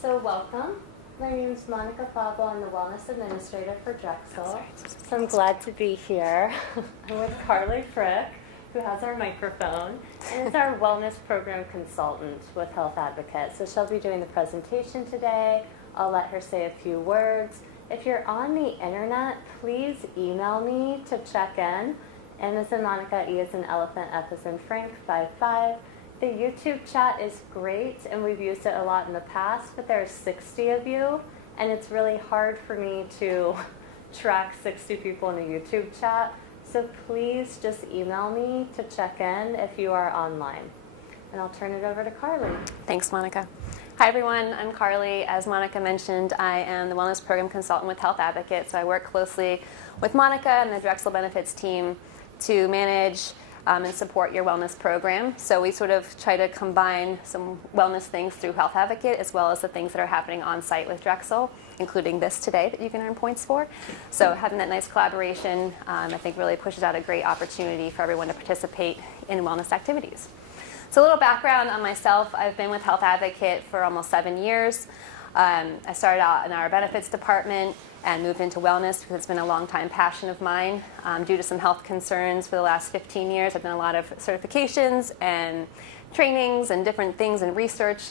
So welcome. My name is Monica Fabo. I'm the Wellness Administrator for Drexel. So I'm glad to be here. I'm with Carly Frick, who has our microphone, and is our Wellness Program Consultant with Health Advocate. So she'll be doing the presentation today. I'll let her say a few words. If you're on the internet, please email me to check in. M as in Monica, E as in Elephant, F as in Frank, 55. The YouTube chat is great, and we've used it a lot in the past, but there are 60 of you, and it's really hard for me to track 60 people in the YouTube chat. So please just email me to check in if you are online. And I'll turn it over to Carly. Thanks, Monica. Hi, everyone. I'm Carly. As Monica mentioned, I am the Wellness Program Consultant with Health Advocate, so I work closely with Monica and the Drexel Benefits team to manage and support your wellness program. So we sort of try to combine some wellness things through Health Advocate as well as the things that are happening on site with Drexel, including this today that you can earn points for. So having that nice collaboration, I think really pushes out a great opportunity for everyone to participate in wellness activities. So a little background on myself. I've been with Health Advocate for almost 7 years. I started out in our benefits department and moved into wellness because it's been a long-time passion of mine. Due to some health concerns for the last 15 years, I've done a lot of certifications and trainings and different things and research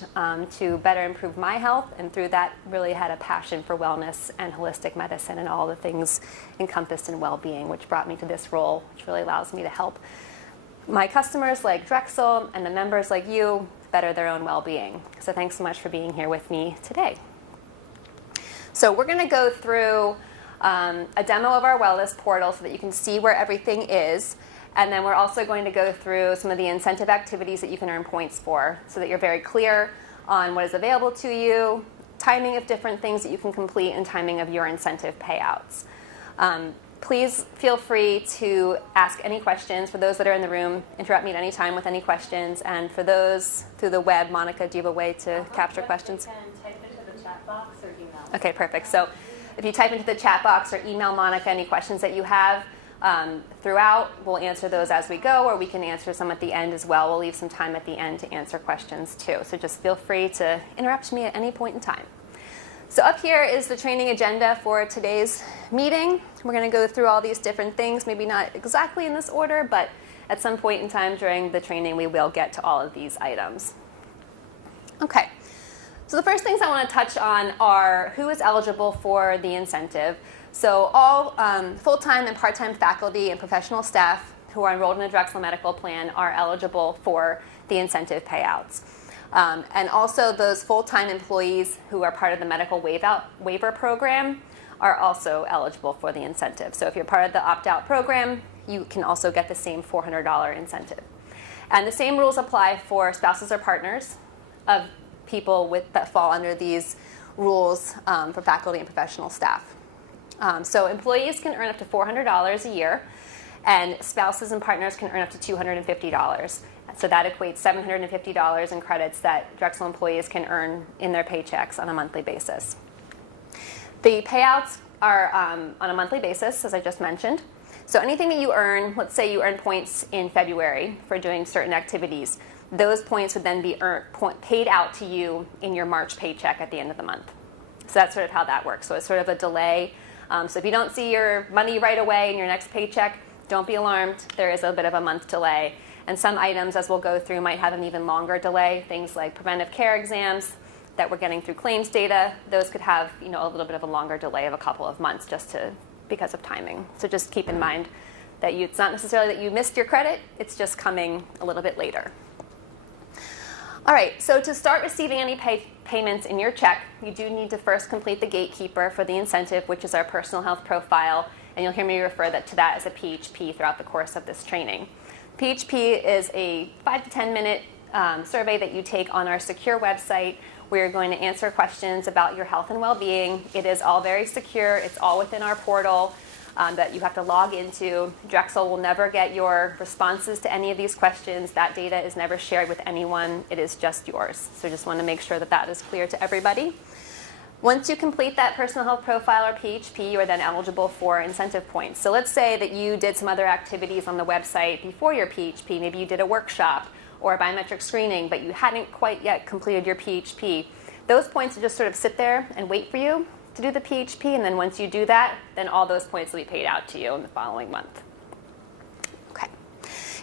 to better improve my health, and through that really had a passion for wellness and holistic medicine and all the things encompassed in well-being, which brought me to this role, which really allows me to help my customers like Drexel and the members like you better their own well-being. So thanks so much for being here with me today. So we're going to go through a demo of our wellness portal so that you can see where everything is. And then we're also going to go through some of the incentive activities that you can earn points for so that you're very clear on what is available to you, timing of different things that you can complete, and timing of your incentive payouts. Please feel free to ask any questions. For those that are in the room, interrupt me at any time with any questions. And for those through the web, Monica, do you have a way to capture questions? You can type into the chat box or email. Okay, perfect. So if you type into the chat box or email Monica any questions that you have throughout, we'll answer those as we go, or we can answer some at the end as well. We'll leave some time at the end to answer questions too. So just feel free to interrupt me at any point in time. So up here is the training agenda for today's meeting. We're going to go through all these different things, maybe not exactly in this order, but at some point in time during the training we will get to all of these items. Okay, so the first things I want to touch on are who is eligible for the incentive. So all full-time and part-time faculty and professional staff who are enrolled in a Drexel medical plan are eligible for the incentive payouts. And also those full-time employees who are part of the medical waiver program are also eligible for the incentive. So if you're part of the opt-out program, you can also get the same $400 incentive. And the same rules apply for spouses or partners of people that fall under these rules for faculty and professional staff. So employees can earn up to $400 a year, and spouses and partners can earn up to $250. So that equates $750 in credits that Drexel employees can earn in their paychecks on a monthly basis. The payouts are on a monthly basis, as I just mentioned. So anything that you earn, let's say you earn points in February for doing certain activities, those points would then be paid out to you in your March paycheck at the end of the month. So that's sort of how that works. So it's sort of a delay. So if you don't see your money right away in your next paycheck, don't be alarmed. There is a bit of a month delay. And some items, as we'll go through, might have an even longer delay. Things like preventive care exams that we're getting through claims data, those could have a little bit of a longer delay of a couple of months because of timing. So just keep in mind that it's not necessarily that you missed your credit, it's just coming a little bit later. All right, so to start receiving any payments in your check, you do need to first complete the gatekeeper for the incentive, which is our personal health profile, and you'll hear me refer to that as a PHP throughout the course of this training. PHP is a 5 to 10 minute survey that you take on our secure website. We're going to answer questions about your health and well-being. It is all very secure. It's all within our portal that you have to log into. Drexel will never get your responses to any of these questions. That data is never shared with anyone. It is just yours. So just want to make sure that that is clear to everybody. Once you complete that personal health profile or PHP, you are then eligible for incentive points. So let's say that you did some other activities on the website before your PHP. Maybe you did a workshop or a biometric screening, but you hadn't quite yet completed your PHP. Those points will just sort of sit there and wait for you to do the PHP, and then once you do that, then all those points will be paid out to you in the following month. Okay.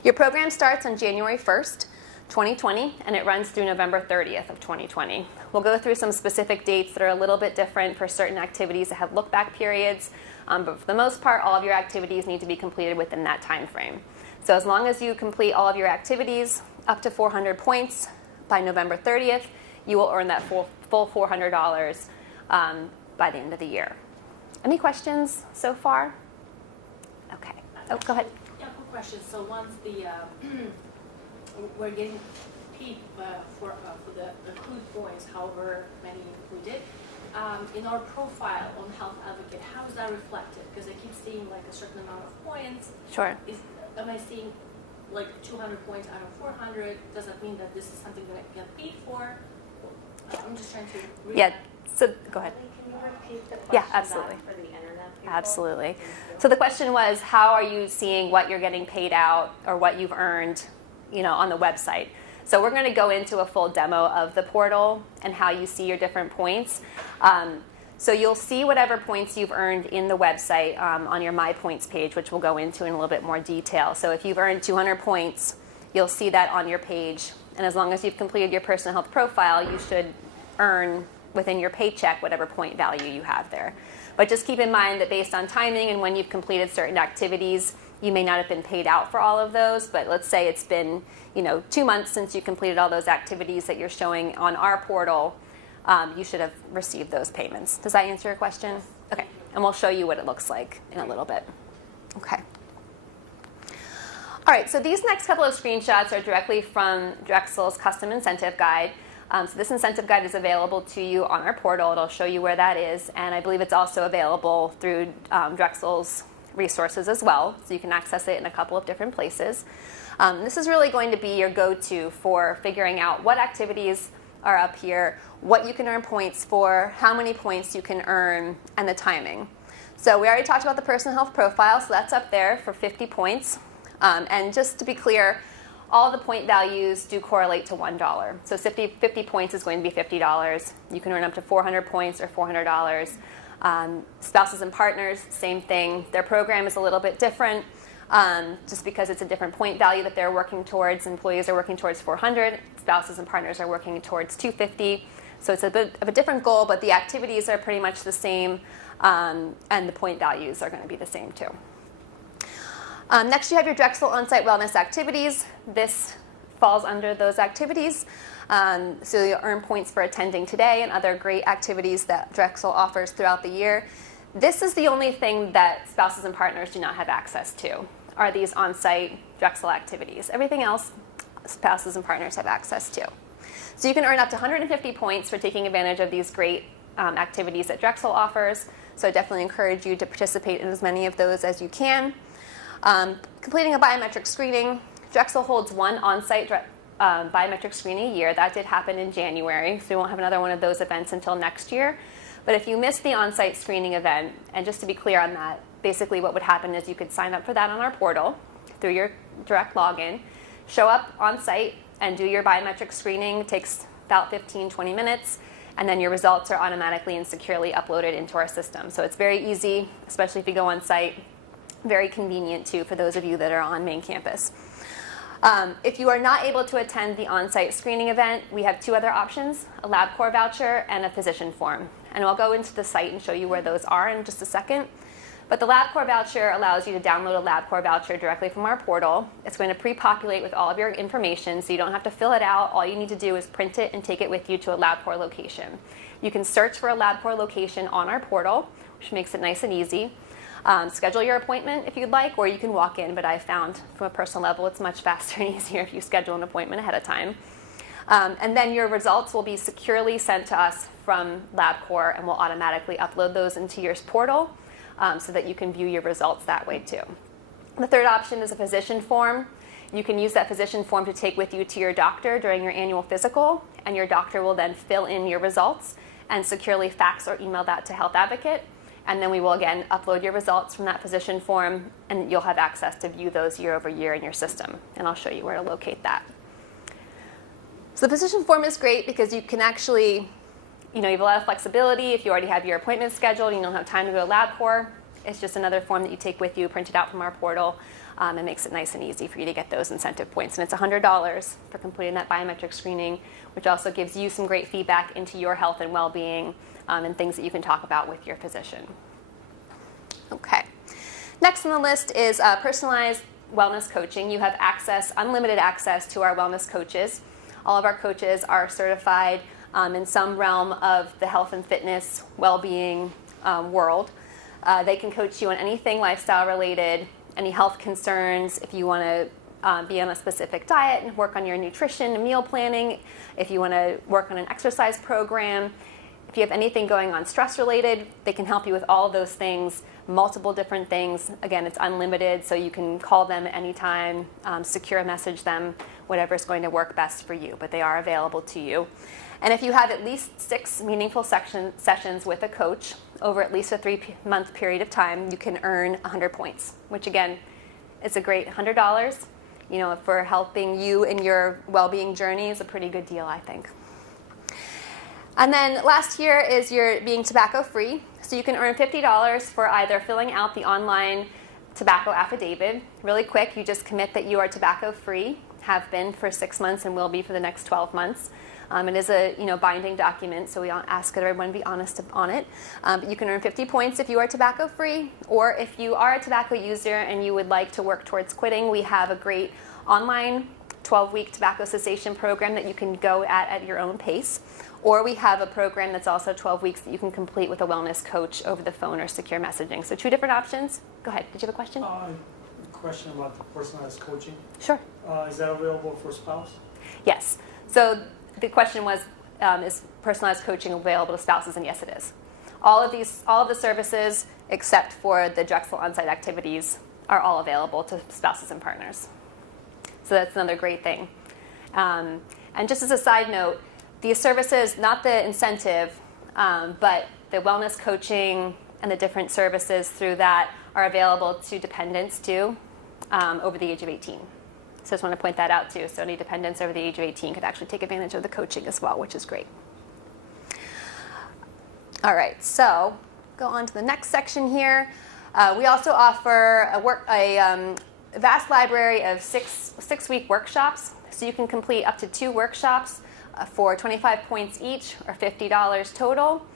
Your program starts on January 1st, 2020, and it runs through November 30th of 2020. We'll go through some specific dates that are a little bit different for certain activities that have look-back periods, but for the most part, all of your activities need to be completed within that time frame. So as long as you complete all of your activities up to 400 points by November 30th, you will earn that full $400 by the end of the year. Any questions so far? Okay. Oh, go ahead. Yeah, quick question. So once the we're getting paid for the accrued points, however many we did, in our profile on Health Advocate, how is that reflected? Because I keep seeing like a certain amount of points. Sure. Am I seeing like 200 points out of 400? Does that mean that this is something that I get paid for? I'm just trying to read Yeah. that. So go ahead. Can you repeat the question Yeah, absolutely. back for the internet people? Absolutely. So the question was, how are you seeing what you're getting paid out or what you've earned, on the website? So we're going to go into a full demo of the portal and how you see your different points. So you'll see whatever points you've earned in the website on your My Points page, which we'll go into in a little bit more detail. So if you've earned 200 points, you'll see that on your page. And as long as you've completed your personal health profile, you should earn within your paycheck whatever point value you have there. But just keep in mind that based on timing and when you've completed certain activities, you may not have been paid out for all of those, but let's say it's been 2 months since you completed all those activities that you're showing on our portal, you should have received those payments. Does that answer your question? Okay, and we'll show you what it looks like in a little bit. Okay. All right, so these next couple of screenshots are directly from Drexel's custom incentive guide. So this incentive guide is available to you on our portal. It'll show you where that is, and I believe it's also available through Drexel's resources as well, so you can access it in a couple of different places. This is really going to be your go-to for figuring out what activities are up here, what you can earn points for, how many points you can earn, and the timing. So we already talked about the personal health profile, so that's up there for 50 points. And just to be clear, all the point values do correlate to $1. So 50 points is going to be $50. You can earn up to 400 points or $400. Spouses and partners, same thing. Their program is a little bit different just because it's a different point value that they're working towards. Employees are working towards 400. Spouses and partners are working towards 250. So it's a bit of a different goal, but the activities are pretty much the same, and the point values are going to be the same too. Next, you have your Drexel on-site wellness activities. This falls under those activities. So you'll earn points for attending today and other great activities that Drexel offers throughout the year. This is the only thing that spouses and partners do not have access to, are these on-site Drexel activities. Everything else, spouses and partners have access to. So you can earn up to 150 points for taking advantage of these great activities that Drexel offers. So I definitely encourage you to participate in as many of those as you can. Completing a biometric screening. Drexel holds one on-site biometric screening a year. That did happen in January, so we won't have another one of those events until next year. But if you missed the on-site screening event, and just to be clear on that, basically what would happen is you could sign up for that on our portal through your direct login, show up on-site and do your biometric screening. It takes about 15-20 minutes, and then your results are automatically and securely uploaded into our system. So it's very easy, especially if you go on-site. Very convenient too for those of you that are on main campus. If you are not able to attend the on-site screening event, we have two other options, a LabCorp voucher and a physician form. And I'll go into the site and show you where those are in just a second. But the LabCorp voucher allows you to download a LabCorp voucher directly from our portal. It's going to pre-populate with all of your information, so you don't have to fill it out. All you need to do is print it and take it with you to a LabCorp location. You can search for a LabCorp location on our portal, which makes it nice and easy. Schedule your appointment if you'd like, or you can walk in, but I found from a personal level it's much faster and easier if you schedule an appointment ahead of time. And then your results will be securely sent to us from LabCorp, and we'll automatically upload those into your portal so that you can view your results that way too. The third option is a physician form. You can use that physician form to take with you to your doctor during your annual physical, and your doctor will then fill in your results and securely fax or email that to Health Advocate. And then we will again upload your results from that physician form, and you'll have access to view those year over year in your system. And I'll show you where to locate that. So the physician form is great because you can actually you have a lot of flexibility. If you already have your appointment scheduled and you don't have time to go to LabCorp, it's just another form that you take with you, print it out from our portal. It makes it nice and easy for you to get those incentive points. And it's $100 for completing that biometric screening, which also gives you some great feedback into your health and well-being and things that you can talk about with your physician. Okay. Next on the list is personalized wellness coaching. You have unlimited access to our wellness coaches. All of our coaches are certified in some realm of the health and fitness well-being world. They can coach you on anything lifestyle related, any health concerns, if you want to be on a specific diet and work on your nutrition and meal planning, if you want to work on an exercise program, if you have anything going on stress related, they can help you with all of those things, multiple different things. Again, it's unlimited, so you can call them at any time, secure message them, whatever is going to work best for you, but they are available to you. And if you have at least 6 meaningful sessions with a coach over at least a 3-month period of time, you can earn 100 points, which again, is a great $100. For helping you in your well-being journey is a pretty good deal, I think. And then last year is your being tobacco-free. So you can earn $50 for either filling out the online tobacco affidavit. Really quick, you just commit that you are tobacco-free, have been for 6 months and will be for the next 12 months. It is a binding document, so we ask everyone to be honest on it. But you can earn 50 points if you are tobacco-free, or if you are a tobacco user and you would like to work towards quitting, we have a great online 12-week tobacco cessation program that you can go at your own pace. Or we have a program that's also 12 weeks that you can complete with a wellness coach over the phone or secure messaging. So 2 different options. Go ahead. Did you have a question? Question about the personalized coaching. Sure. Is that available for spouse? Yes. So the question was, is personalized coaching available to spouses? And yes, it is. All of the services, except for the Drexel on-site activities, are all available to spouses and partners. So that's another great thing. And just as a side note, these services, not the incentive, but the wellness coaching and the different services through that are available to dependents too, over the age of 18. So I just want to point that out too. So any dependents over the age of 18 could actually take advantage of the coaching as well, which is great. All right, so go on to the next section here. We also offer a vast library of six-week workshops. So you can complete up to 2 workshops for 25 points each, or $50 total.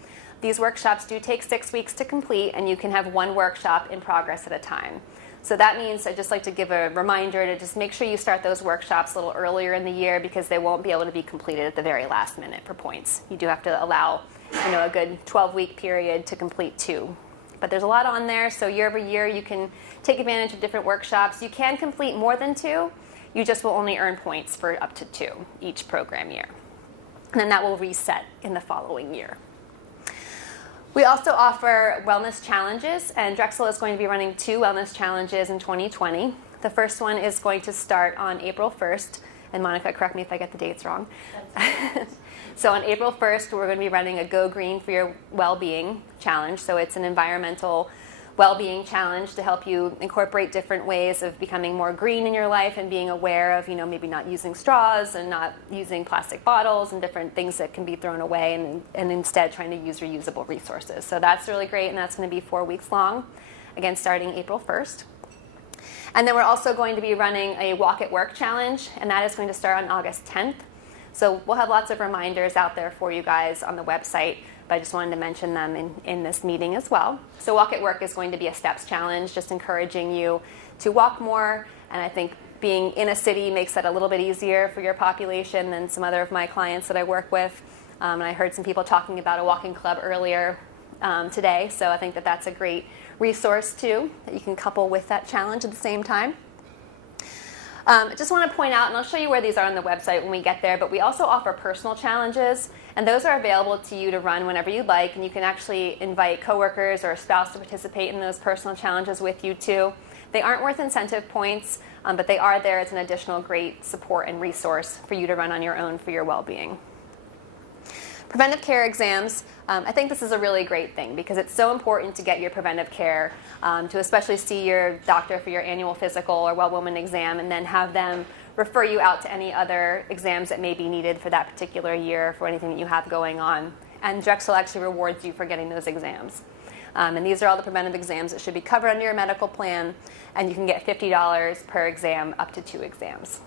These workshops do take 6 weeks to complete, and you can have 1 workshop in progress at a time. So that means I'd just like to give a reminder to just make sure you start those workshops a little earlier in the year, because they won't be able to be completed at the very last minute for points. You do have to allow a good 12-week period to complete 2. But there's a lot on there, so year over year you can take advantage of different workshops. You can complete more than 2. You just will only earn points for up to 2 each program year. And then that will reset in the following year. We also offer wellness challenges, and Drexel is going to be running 2 wellness challenges in 2020. The first one is going to start on April 1st, and Monica, correct me if I get the dates wrong. So on April 1st, we're going to be running a Go Green for Your Well-Being challenge. So it's an environmental well-being challenge to help you incorporate different ways of becoming more green in your life and being aware of, maybe not using straws and not using plastic bottles and different things that can be thrown away, and instead trying to use reusable resources. So that's really great, and that's going to be 4 weeks long, again, starting April 1st. And then we're also going to be running a Walk at Work challenge, and that is going to start on August 10th. So we'll have lots of reminders out there for you guys on the website, but I just wanted to mention them in this meeting as well. So Walk at Work is going to be a steps challenge, just encouraging you to walk more, and I think being in a city makes that a little bit easier for your population than some other of my clients that I work with. And I heard some people talking about a walking club earlier today, so I think that that's a great resource too, that you can couple with that challenge at the same time. I just want to point out, and I'll show you where these are on the website when we get there, but we also offer personal challenges, and those are available to you to run whenever you'd like, and you can actually invite coworkers or a spouse to participate in those personal challenges with you too. They aren't worth incentive points, but they are there as an additional great support and resource for you to run on your own for your well-being. Preventive care exams, I think this is a really great thing because it's so important to get your preventive care, to especially see your doctor for your annual physical or well-woman exam, and then have them refer you out to any other exams that may be needed for that particular year for anything that you have going on. and Drexel actually rewards you for getting those exams. And these are all the preventive exams that should be covered under your medical plan, and you can get $50 per exam up to 2 exams.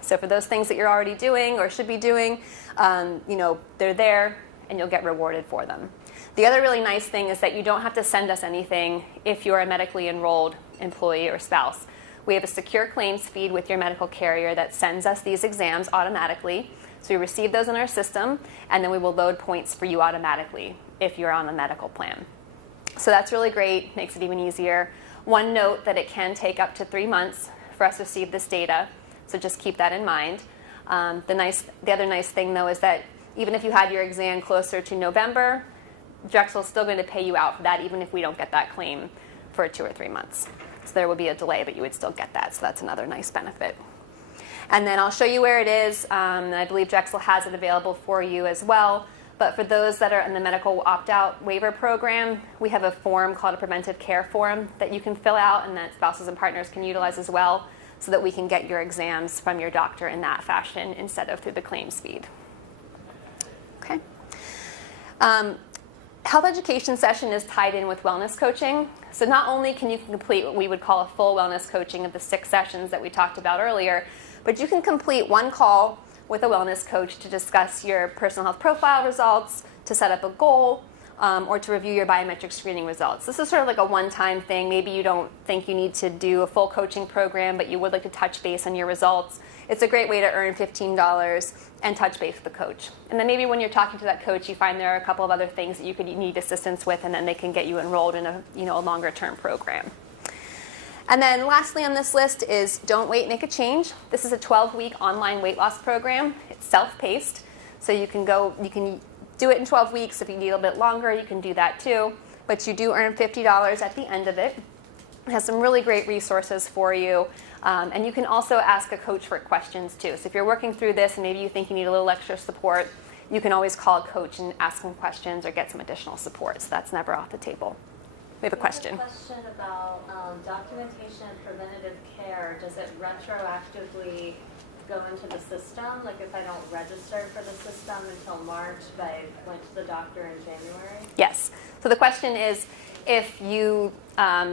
So for those things that you're already doing or should be doing, they're there and you'll get rewarded for them. The other really nice thing is that you don't have to send us anything if you're a medically enrolled employee or spouse. We have a secure claims feed with your medical carrier that sends us these exams automatically. So we receive those in our system, and then we will load points for you automatically if you're on a medical plan. So that's really great, makes it even easier. One note that it can take up to 3 months for us to receive this data, so just keep that in mind. The other nice thing, though, is that even if you had your exam closer to November, Drexel is still going to pay you out for that, even if we don't get that claim for 2 or 3 months. So there will be a delay, but you would still get that, so that's another nice benefit. And then I'll show you where it is, and I believe Drexel has it available for you as well. But for those that are in the medical opt-out waiver program, we have a form called a preventive care form that you can fill out and that spouses and partners can utilize as well, so that we can get your exams from your doctor in that fashion instead of through the claims feed. Okay. Health education session is tied in with wellness coaching. So not only can you complete what we would call a full wellness coaching of the 6 sessions that we talked about earlier, but you can complete 1 call with a wellness coach to discuss your personal health profile results, to set up a goal, or to review your biometric screening results. This is sort of like a one-time thing. Maybe you don't think you need to do a full coaching program, but you would like to touch base on your results. It's a great way to earn $15 and touch base with the coach. And then maybe when you're talking to that coach, you find there are a couple of other things that you could need assistance with, and then they can get you enrolled in a longer-term program. And then lastly on this list is Don't Wait, Make a Change. This is a 12-week online weight loss program. It's self-paced, so you can do it in 12 weeks. If you need a little bit longer, you can do that too. But you do earn $50 at the end of it. It has some really great resources for you. And you can also ask a coach for questions too. So if you're working through this and maybe you think you need a little extra support, you can always call a coach and ask them questions or get some additional support. So that's never off the table. We have a question. I have a question about documentation and preventative care. Does it retroactively go into the system? Like if I don't register for the system until March, but I went to the doctor in January? Yes. So the question is, if you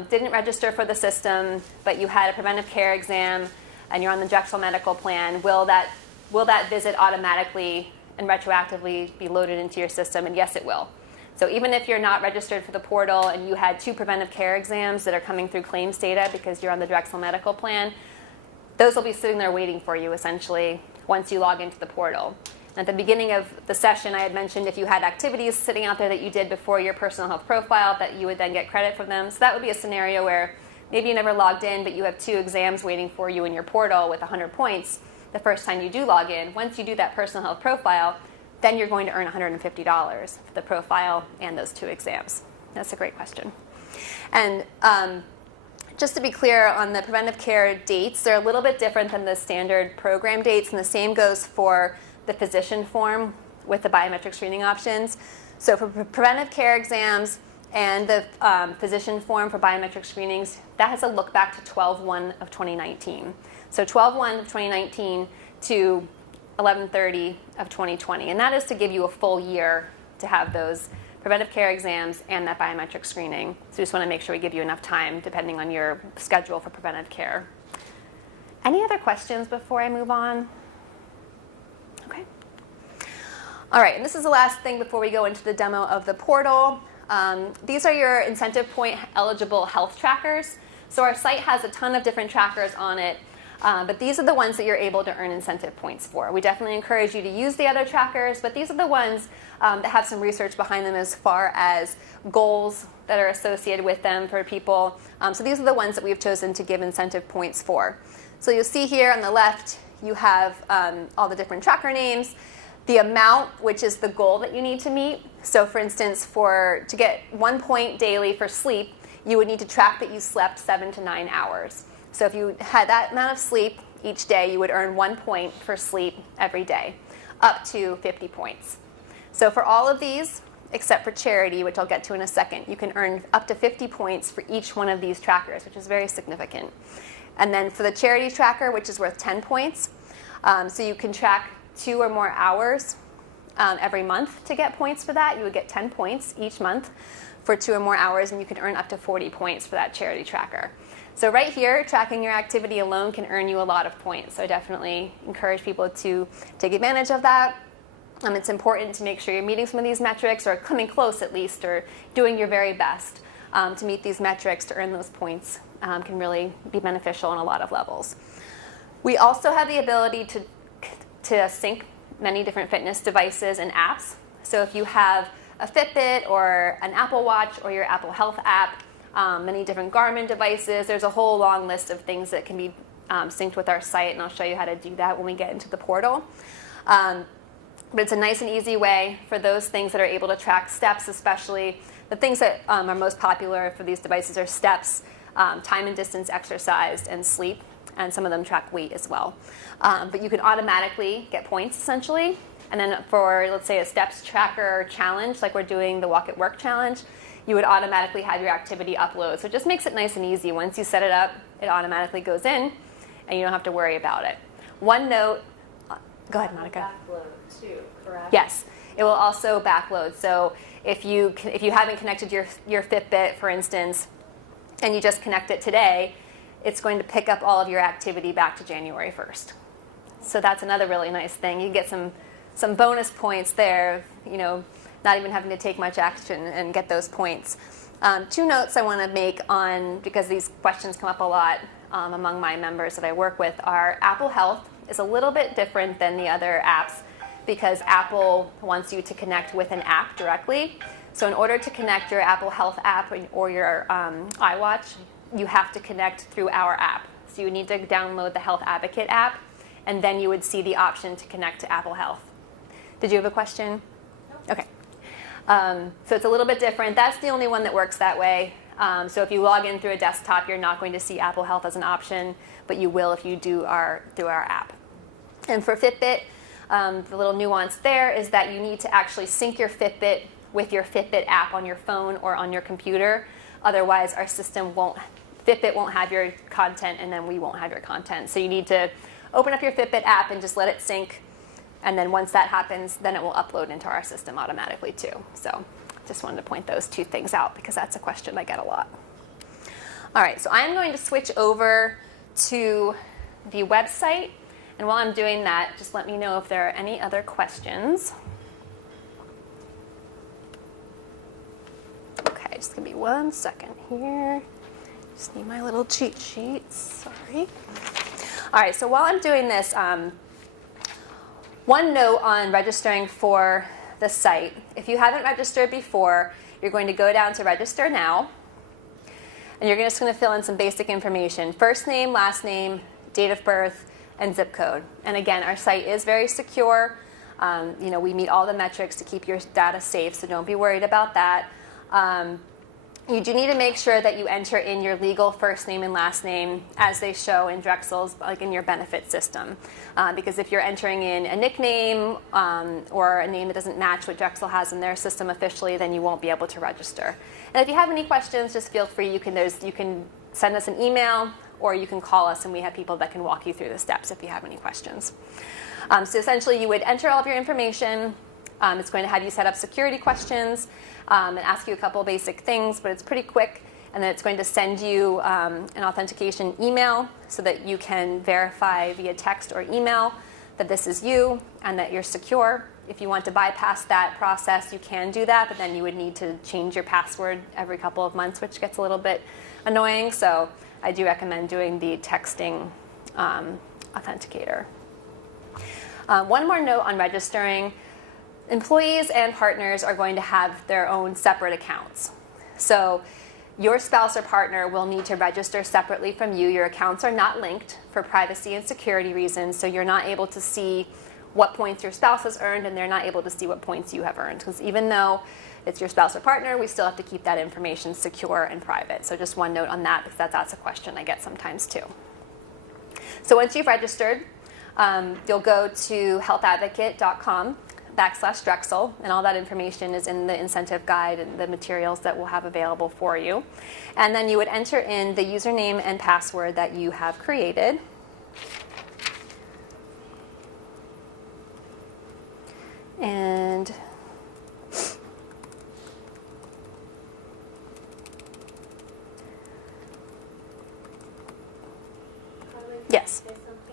didn't register for the system, but you had a preventive care exam and you're on the Drexel medical plan, will that visit automatically and retroactively be loaded into your system? And yes, it will. So even if you're not registered for the portal and you had 2 preventive care exams that are coming through claims data because you're on the Drexel medical plan, those will be sitting there waiting for you essentially once you log into the portal. At the beginning of the session, I had mentioned if you had activities sitting out there that you did before your personal health profile, that you would then get credit for them. So that would be a scenario where maybe you never logged in, but you have 2 exams waiting for you in your portal with 100 points the first time you do log in. Once you do that personal health profile, then you're going to earn $150 for the profile and those 2 exams. That's a great question. And just to be clear on the preventive care dates, they're a little bit different than the standard program dates, and the same goes for the physician form with the biometric screening options. So for preventive care exams and the physician form for biometric screenings, that has a look back to 12/1 of 2019. So 12/1 of 2019 to 11/30 of 2020, and that is to give you a full year to have those preventive care exams and that biometric screening. So we just want to make sure we give you enough time depending on your schedule for preventive care. Any other questions before I move on? Okay. All right, and this is the last thing before we go into the demo of the portal. These are your incentive point eligible health trackers. So our site has a ton of different trackers on it, but these are the ones that you're able to earn incentive points for. We definitely encourage you to use the other trackers, but these are the ones that have some research behind them as far as goals that are associated with them for people. So these are the ones that we've chosen to give incentive points for. So you'll see here on the left, you have all the different tracker names, the amount, which is the goal that you need to meet. So for instance, to get 1 point daily for sleep, you would need to track that you slept 7 to 9 hours. So if you had that amount of sleep each day, you would earn 1 point for sleep every day, up to 50 points. So for all of these, except for charity, which I'll get to in a second, you can earn up to 50 points for each one of these trackers, which is very significant. And then for the charity tracker, which is worth 10 points, so you can track 2 or more hours every month to get points for that. You would get 10 points each month for 2 or more hours, and you can earn up to 40 points for that charity tracker. So right here, tracking your activity alone can earn you a lot of points. So I definitely encourage people to take advantage of that. It's important to make sure you're meeting some of these metrics, or coming close at least, or doing your very best to meet these metrics to earn those points. Can really be beneficial on a lot of levels. We also have the ability to sync many different fitness devices and apps. So if you have a Fitbit or an Apple Watch or your Apple Health app, many different Garmin devices, there's a whole long list of things that can be synced with our site, and I'll show you how to do that when we get into the portal. But it's a nice and easy way for those things that are able to track steps, especially the things that are most popular for these devices are steps, time and distance exercised, and sleep, and some of them track weight as well. But you can automatically get points essentially, and then for, let's say, a steps tracker challenge, like we're doing the Walk at Work challenge, you would automatically have your activity upload. So it just makes it nice and easy. Once you set it up, it automatically goes in, and you don't have to worry about it. One note, go ahead, Monica. Backload too, correct? Yes, it will also backload. So if you haven't connected your Fitbit, for instance, and you just connect it today, it's going to pick up all of your activity back to January 1st. So that's another really nice thing. You get some bonus points there, not even having to take much action and get those points. 2 notes I want to make on, because these questions come up a lot among my members that I work with, are Apple Health is a little bit different than the other apps because Apple wants you to connect with an app directly. So in order to connect your Apple Health app or your iWatch, you have to connect through our app. So you need to download the Health Advocate app, and then you would see the option to connect to Apple Health. Did you have a question? No. Okay. So it's a little bit different. That's the only one that works that way. So if you log in through a desktop, you're not going to see Apple Health as an option, but you will if you do through our app. And for Fitbit, the little nuance there is that you need to actually sync your Fitbit with your Fitbit app on your phone or on your computer. Otherwise, our system Fitbit won't have your content, and then we won't have your content. So you need to open up your Fitbit app and just let it sync. And then once that happens, then it will upload into our system automatically too. So just wanted to point those 2 things out because that's a question I get a lot. All right, so I'm going to switch over to the website. And while I'm doing that, just let me know if there are any other questions. Okay, just give me 1 second here. Just need my little cheat sheet, sorry. All right, so while I'm doing this, one note on registering for the site. If you haven't registered before, you're going to go down to register now, and you're just going to fill in some basic information. First name, last name, date of birth, and zip code. And again, our site is very secure. We meet all the metrics to keep your data safe, so don't be worried about that. You do need to make sure that you enter in your legal first name and last name as they show in Drexel's, like in your benefit system. Because if you're entering in a nickname or a name that doesn't match what Drexel has in their system officially, then you won't be able to register. And if you have any questions, just feel free. You can send us an email, or you can call us, and we have people that can walk you through the steps if you have any questions. So essentially, you would enter all of your information. It's going to have you set up security questions and ask you a couple basic things, but it's pretty quick. And then it's going to send you an authentication email so that you can verify via text or email that this is you and that you're secure. If you want to bypass that process, you can do that, but then you would need to change your password every couple of months, which gets a little bit annoying. So I do recommend doing the texting authenticator. One more note on registering. Employees and partners are going to have their own separate accounts. So your spouse or partner will need to register separately from you. Your accounts are not linked for privacy and security reasons, so you're not able to see what points your spouse has earned, and they're not able to see what points you have earned. Because even though it's your spouse or partner, we still have to keep that information secure and private. So just one note on that, because that's a question I get sometimes too. So once you've registered, you'll go to healthadvocate.com/Drexel, and all that information is in the incentive guide and the materials that we'll have available for you. And then you would enter in the username and password that you have created. And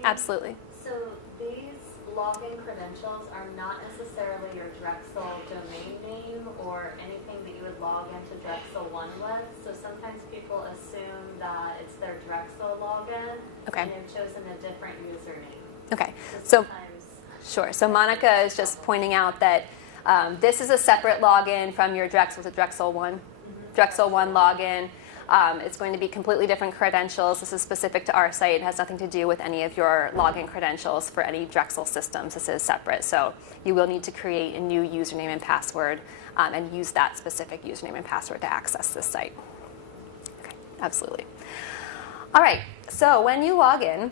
Absolutely. So these login credentials are not necessarily your Drexel domain name or anything that you would log into Drexel One with. So sometimes people assume that it's their Drexel login Okay. and they've chosen a different username. Okay. So So sometimes, sure. So Monica is just pointing out that this is a separate login from your Drexel, the Drexel One. Drexel One login. It's going to be completely different credentials. This is specific to our site. It has nothing to do with any of your login credentials for any Drexel systems. This is separate. So you will need to create a new username and password and use that specific username and password to access this site. Okay, absolutely. All right, so when you log in,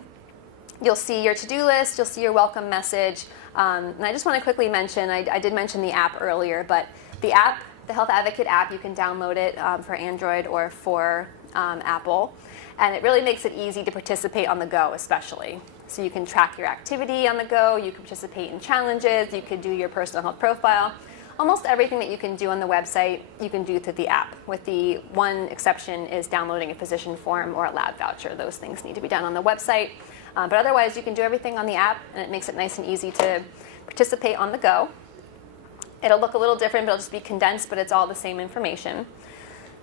you'll see your to-do list, you'll see your welcome message. And I just want to quickly mention, I did mention the app earlier, but the app, the Health Advocate app, you can download it for Android or for Apple. And it really makes it easy to participate on the go, especially. So you can track your activity on the go, you can participate in challenges, you can do your personal health profile. Almost everything that you can do on the website, you can do through the app, with the one exception is downloading a physician form or a lab voucher. Those things need to be done on the website. But otherwise, you can do everything on the app, and it makes it nice and easy to participate on the go. It'll look a little different, but it'll just be condensed, but it's all the same information.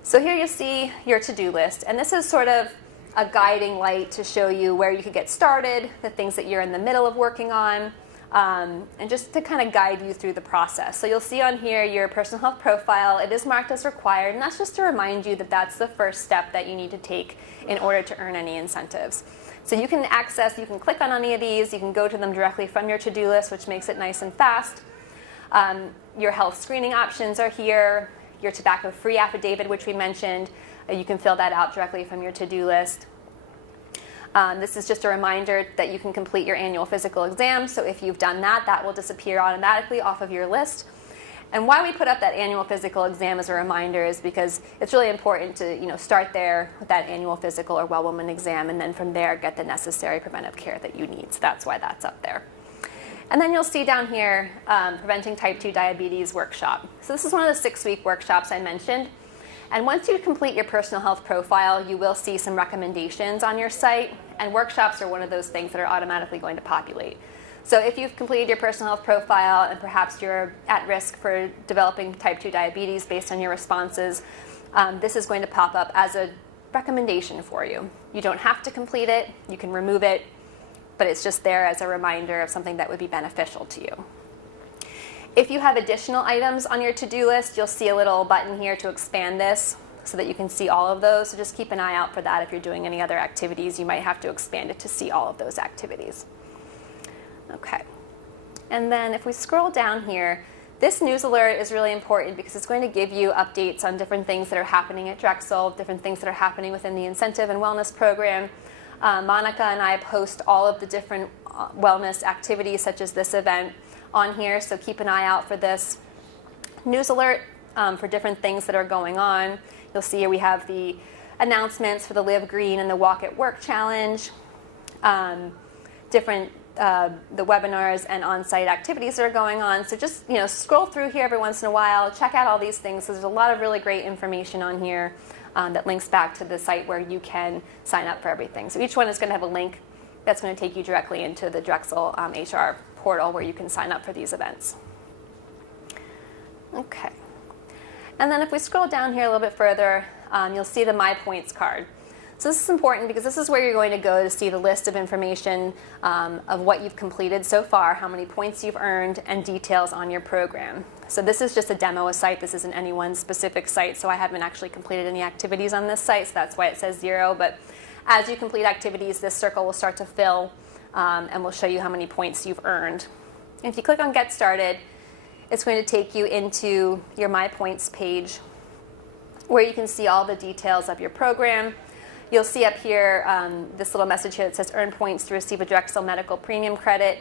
So here you see your to-do list, and this is sort of a guiding light to show you where you could get started, the things that you're in the middle of working on, and just to kind of guide you through the process. So you'll see on here your personal health profile. It is marked as required, and that's just to remind you that that's the first step that you need to take in order to earn any incentives. So you can access, you can click on any of these, you can go to them directly from your to-do list, which makes it nice and fast. Your health screening options are here. Your tobacco-free affidavit, which we mentioned, you can fill that out directly from your to-do list. This is just a reminder that you can complete your annual physical exam. So if you've done that, that will disappear automatically off of your list. And why we put up that annual physical exam as a reminder is because it's really important to start there with that annual physical or well woman exam, and then from there get the necessary preventive care that you need. So that's why that's up there. And then you'll see down here, Preventing Type 2 Diabetes Workshop. So this is one of the 6-week workshops I mentioned. And once you complete your personal health profile, you will see some recommendations on your site. And workshops are one of those things that are automatically going to populate. So if you've completed your personal health profile and perhaps you're at risk for developing type 2 diabetes based on your responses, this is going to pop up as a recommendation for you. You don't have to complete it. You can remove it. But it's just there as a reminder of something that would be beneficial to you. If you have additional items on your to-do list, you'll see a little button here to expand this so that you can see all of those. So just keep an eye out for that. If you're doing any other activities, you might have to expand it to see all of those activities. Okay. And then if we scroll down here, this news alert is really important because it's going to give you updates on different things that are happening at Drexel, different things that are happening within the incentive and wellness program. Monica and I post all of the different wellness activities such as this event on here, so keep an eye out for this news alert for different things that are going on. You'll see here we have the announcements for the Live Green and the Walk at Work Challenge, different the webinars and on-site activities that are going on. So just scroll through here every once in a while, check out all these things. So there's a lot of really great information on here that links back to the site where you can sign up for everything. So each one is going to have a link that's going to take you directly into the Drexel HR portal where you can sign up for these events. Okay. And then if we scroll down here a little bit further, you'll see the My Points card. So this is important because this is where you're going to go to see the list of information of what you've completed so far, how many points you've earned, and details on your program. So this is just a demo site. This isn't any one specific site, so I haven't actually completed any activities on this site, so that's why it says 0. But as you complete activities, this circle will start to fill and will show you how many points you've earned. And if you click on Get Started, it's going to take you into your My Points page where you can see all the details of your program. You'll see up here this little message here that says Earn Points to receive a Drexel Medical Premium Credit.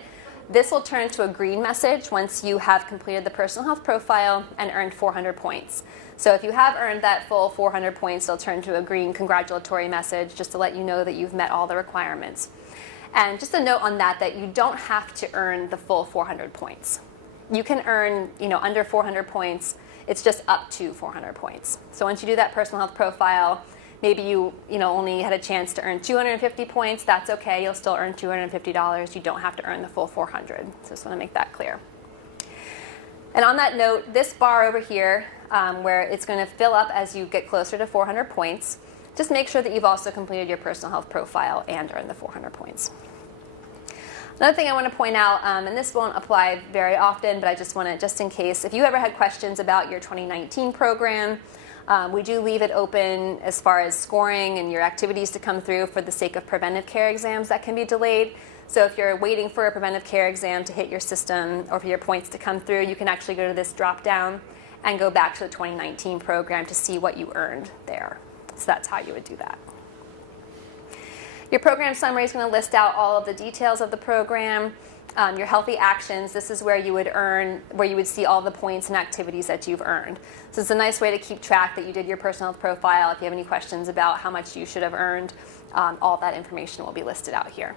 This will turn to a green message once you have completed the personal health profile and earned 400 points. So if you have earned that full 400 points, it'll turn to a green congratulatory message just to let you know that you've met all the requirements. And just a note on that you don't have to earn the full 400 points. You can earn under 400 points. It's just up to 400 points. So once you do that personal health profile, maybe you only had a chance to earn 250 points. That's okay. You'll still earn $250. You don't have to earn the full 400. So just want to make that clear. And on that note, this bar over here, where it's going to fill up as you get closer to 400 points, just make sure that you've also completed your personal health profile and earned the 400 points. Another thing I want to point out, and this won't apply very often, but I just want to, just in case, if you ever had questions about your 2019 program, we do leave it open as far as scoring and your activities to come through for the sake of preventive care exams that can be delayed. So if you're waiting for a preventive care exam to hit your system or for your points to come through, you can actually go to this drop down and go back to the 2019 program to see what you earned there. So that's how you would do that. Your program summary is going to list out all of the details of the program. Your healthy actions, this is where you would see all the points and activities that you've earned. So it's a nice way to keep track that you did your personal health profile. If you have any questions about how much you should have earned, all that information will be listed out here.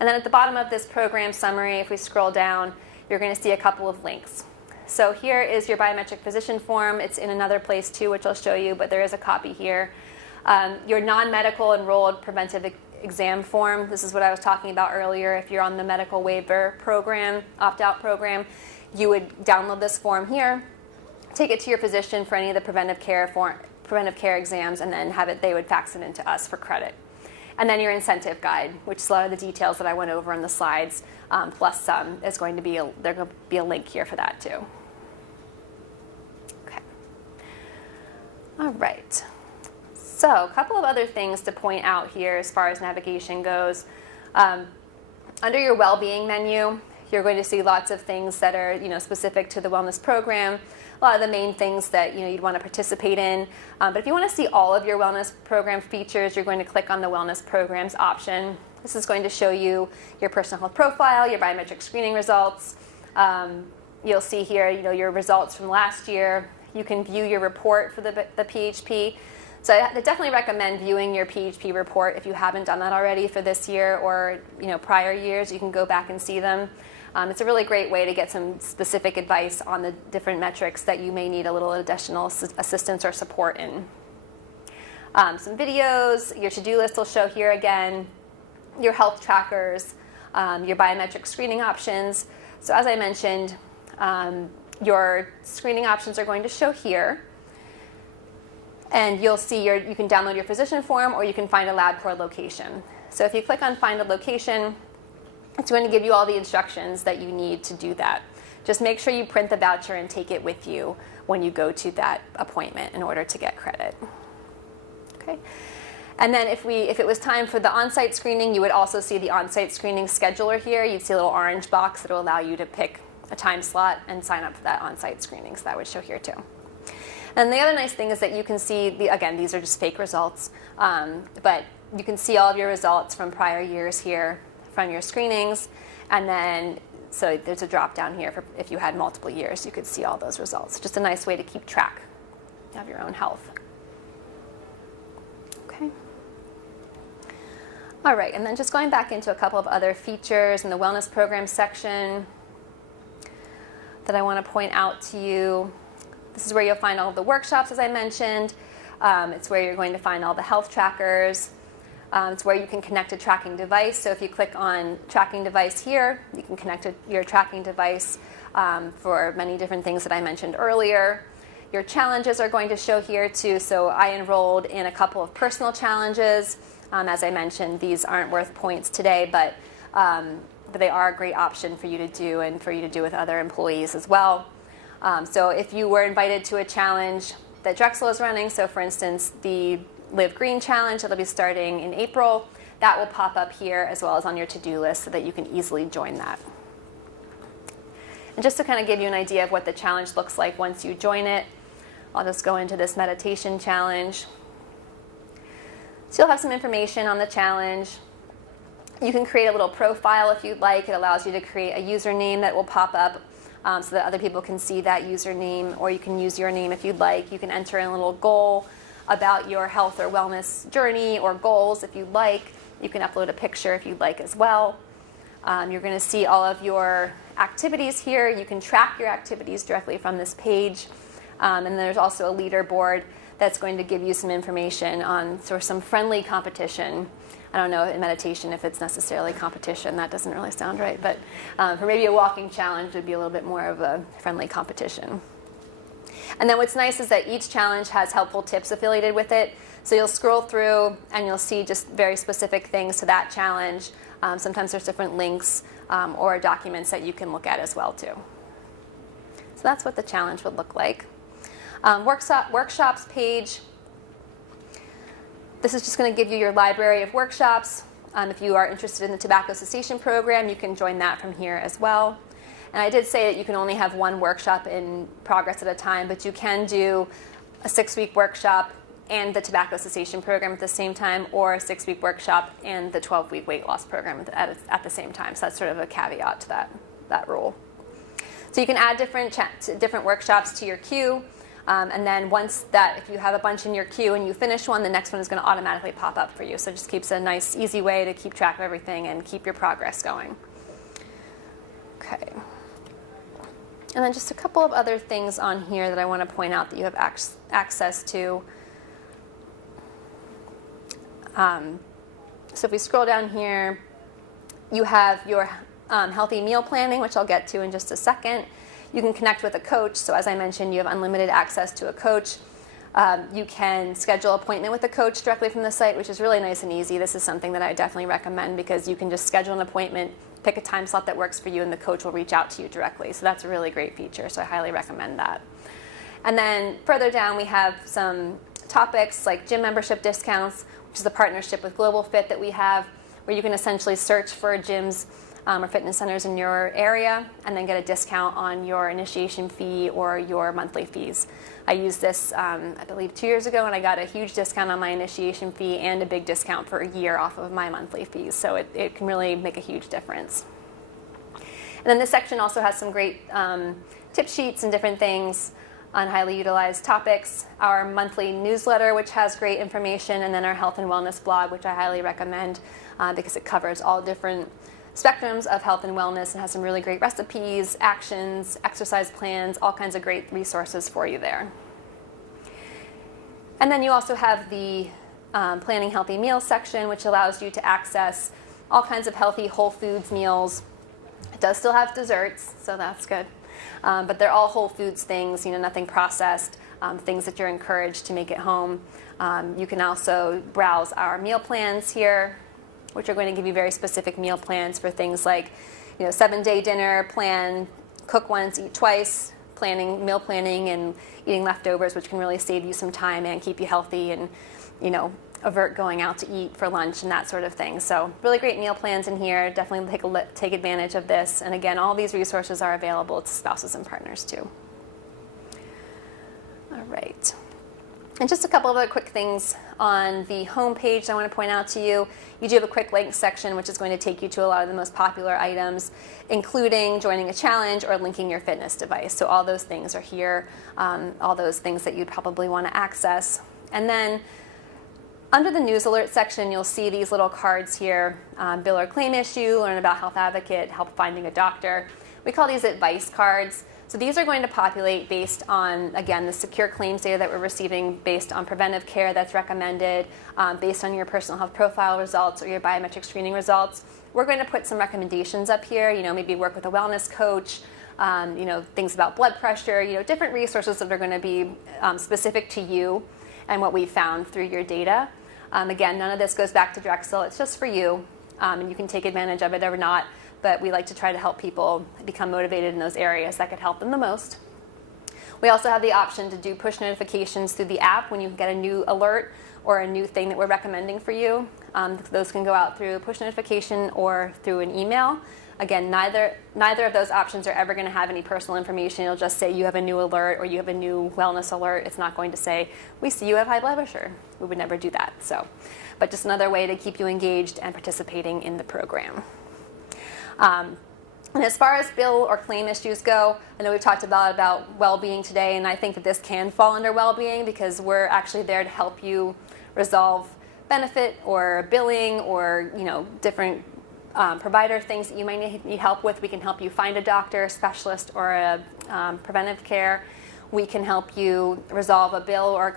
And then at the bottom of this program summary, if we scroll down, you're going to see a couple of links. So here is your biometric physician form. It's in another place too, which I'll show you, but there is a copy here. Your non-medical enrolled preventive exam form. This is what I was talking about earlier. If you're on the medical waiver program, opt-out program, you would download this form here, take it to your physician for any of the preventive care exams, and then they would fax it into us for credit. And then your incentive guide, which is a lot of the details that I went over on the slides, plus some, is going to be there's going to be a link here for that too. Okay. All right. So a couple of other things to point out here as far as navigation goes. Under your well-being menu, you're going to see lots of things that are specific to the wellness program. A lot of the main things that you'd want to participate in. But if you want to see all of your wellness program features, you're going to click on the wellness programs option. This is going to show you your personal health profile, your biometric screening results. You'll see here your results from last year. You can view your report for the PHP. So I definitely recommend viewing your PHP report if you haven't done that already for this year or prior years. You can go back and see them. It's a really great way to get some specific advice on the different metrics that you may need a little additional assistance or support in. Some videos, your to-do list will show here again, your health trackers, your biometric screening options. So as I mentioned, your screening options are going to show here. And you'll see you can download your physician form or you can find a LabCorp location. So if you click on find a location, it's going to give you all the instructions that you need to do that. Just make sure you print the voucher and take it with you when you go to that appointment in order to get credit. Okay. And then if it was time for the on-site screening, you would also see the on-site screening scheduler here. You'd see a little orange box that will allow you to pick a time slot and sign up for that on-site screening. So that would show here too. And the other nice thing is that you can see, again, these are just fake results, but you can see all of your results from prior years here from your screenings. And then, so there's a drop down here for if you had multiple years, you could see all those results. Just a nice way to keep track of your own health. Okay. All right, and then just going back into a couple of other features in the wellness program section that I want to point out to you. This is where you'll find all of the workshops, as I mentioned. It's where you're going to find all the health trackers. It's where you can connect a tracking device. So if you click on tracking device here, you can connect your tracking device for many different things that I mentioned earlier. Your challenges are going to show here too. So I enrolled in a couple of personal challenges. As I mentioned, these aren't worth points today, but they are a great option for you to do and for you to do with other employees as well. So if you were invited to a challenge that Drexel is running, so for instance, the Live Green Challenge that'll be starting in April, that will pop up here as well as on your to-do list so that you can easily join that. And just to kind of give you an idea of what the challenge looks like once you join it, I'll just go into this meditation challenge. So you'll have some information on the challenge. You can create a little profile if you'd like. It allows you to create a username that will pop up so that other people can see that username, or you can use your name if you'd like. You can enter in a little goal about your health or wellness journey or goals if you'd like. You can upload a picture if you'd like as well. You're going to see all of your activities here. You can track your activities directly from this page. And there's also a leaderboard that's going to give you some information on sort of some friendly competition. I don't know in meditation if it's necessarily competition. That doesn't really sound right. But for maybe a walking challenge would be a little bit more of a friendly competition. And then what's nice is that each challenge has helpful tips affiliated with it. So you'll scroll through and you'll see just very specific things to that challenge. Sometimes there's different links or documents that you can look at as well too. So that's what the challenge would look like. Workshops page. This is just going to give you your library of workshops. If you are interested in the tobacco cessation program, you can join that from here as well. And I did say that you can only have one workshop in progress at a time, but you can do a 6-week workshop and the tobacco cessation program at the same time, or a 6-week workshop and the 12-week weight loss program at the same time. So that's sort of a caveat to that rule. So you can add different workshops to your queue. And then once that, if you have a bunch in your queue and you finish one, the next one is going to automatically pop up for you. So it just keeps a nice, easy way to keep track of everything and keep your progress going. Okay. And then just a couple of other things on here that I want to point out that you have access to. So if we scroll down here, you have your healthy meal planning, which I'll get to in just a second. You can connect with a coach. So as I mentioned, you have unlimited access to a coach. You can schedule an appointment with a coach directly from the site, which is really nice and easy. This is something that I definitely recommend because you can just schedule an appointment, pick a time slot that works for you, and the coach will reach out to you directly. So that's a really great feature, so I highly recommend that. And then further down, we have some topics like gym membership discounts, which is a partnership with Global Fit that we have, where you can essentially search for gyms or fitness centers in your area and then get a discount on your initiation fee or your monthly fees. I used this, I believe, 2 years ago, and I got a huge discount on my initiation fee and a big discount for a year off of my monthly fees. So it can really make a huge difference. And then this section also has some great tip sheets and different things on highly utilized topics. Our monthly newsletter, which has great information, and then our health and wellness blog, which I highly recommend because it covers all different spectrums of health and wellness and has some really great recipes, actions, exercise plans, all kinds of great resources for you there. And then you also have the Planning Healthy Meals section, which allows you to access all kinds of healthy whole foods meals. It does still have desserts, so that's good. But they're all whole foods things, nothing processed, things that you're encouraged to make at home. You can also browse our meal plans here, which are going to give you very specific meal plans for things like, 7-day dinner plan, cook once, eat twice, meal planning and eating leftovers, which can really save you some time and keep you healthy and, avert going out to eat for lunch and that sort of thing. So really great meal plans in here. Definitely take advantage of this. And again, all these resources are available to spouses and partners too. All right. And just a couple of other quick things on the home page I want to point out to you. You do have a quick links section, which is going to take you to a lot of the most popular items, including joining a challenge or linking your fitness device. So all those things are here, all those things that you'd probably want to access. And then under the news alert section, you'll see these little cards here, bill or claim issue, learn about health advocate, help finding a doctor. We call these advice cards. So these are going to populate based on, again, the secure claims data that we're receiving based on preventive care that's recommended, based on your personal health profile results or your biometric screening results. We're going to put some recommendations up here, maybe work with a wellness coach, things about blood pressure, different resources that are going to be specific to you and what we found through your data. Again, none of this goes back to Drexel. It's just for you, and you can take advantage of it or not. But we like to try to help people become motivated in those areas that could help them the most. We also have the option to do push notifications through the app when you get a new alert or a new thing that we're recommending for you. Those can go out through push notification or through an email. Again, neither of those options are ever going to have any personal information. It'll just say you have a new alert or you have a new wellness alert. It's not going to say, we see you have high blood pressure. We would never do that. But just another way to keep you engaged and participating in the program. And as far as bill or claim issues go, I know we've talked about well-being today, and I think that this can fall under well-being because we're actually there to help you resolve benefit or billing or different provider things that you might need help with. We can help you find a doctor, a specialist, or a preventive care. We can help you resolve a bill or a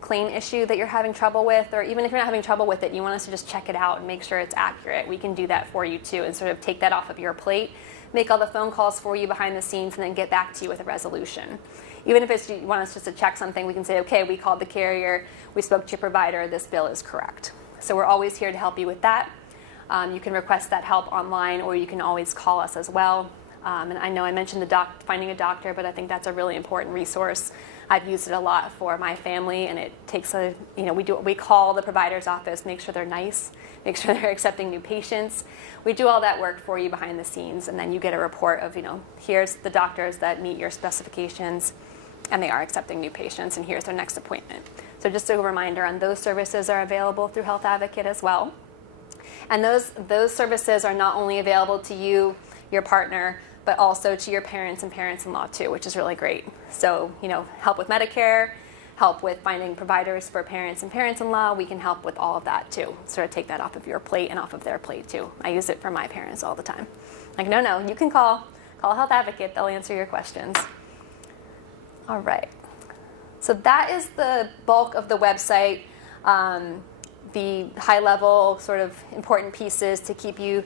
claim issue that you're having trouble with, or even if you're not having trouble with it, you want us to just check it out and make sure it's accurate, we can do that for you too and sort of take that off of your plate, make all the phone calls for you behind the scenes, and then get back to you with a resolution. Even if you want us just to check something, we can say, okay, we called the carrier, we spoke to your provider, this bill is correct. So we're always here to help you with that. You can request that help online, or you can always call us as well. And I know I mentioned finding a doctor, but I think that's a really important resource. I've used it a lot for my family, and it takes we call the provider's office, make sure they're nice, make sure they're accepting new patients. We do all that work for you behind the scenes, and then you get a report of, here's the doctors that meet your specifications, and they are accepting new patients, and here's their next appointment. So just a reminder on those services are available through Health Advocate as well. And those services are not only available to you, your partner, but also to your parents and parents-in-law too, which is really great. So, help with Medicare, help with finding providers for parents and parents-in-law, we can help with all of that too. Sort of take that off of your plate and off of their plate too. I use it for my parents all the time. Like, no, you can call Health Advocate, they'll answer your questions. All right. So that is the bulk of the website, the high-level sort of important pieces to keep you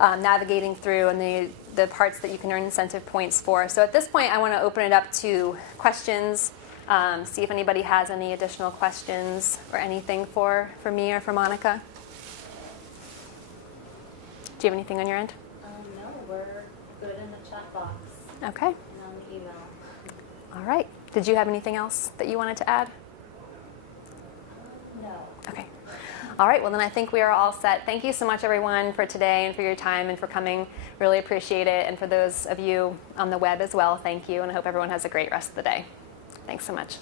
navigating through, and the parts that you can earn incentive points for. So at this point, I want to open it up to questions, see if anybody has any additional questions or anything for me or for Monica. Do you have anything on your end? No, we're good in the chat box Okay. and on the email. All right. Did you have anything else that you wanted to add? No. Okay. All right, well then I think we are all set. Thank you so much everyone for today and for your time and for coming. Really appreciate it. And for those of you on the web as well, thank you. And I hope everyone has a great rest of the day. Thanks so much.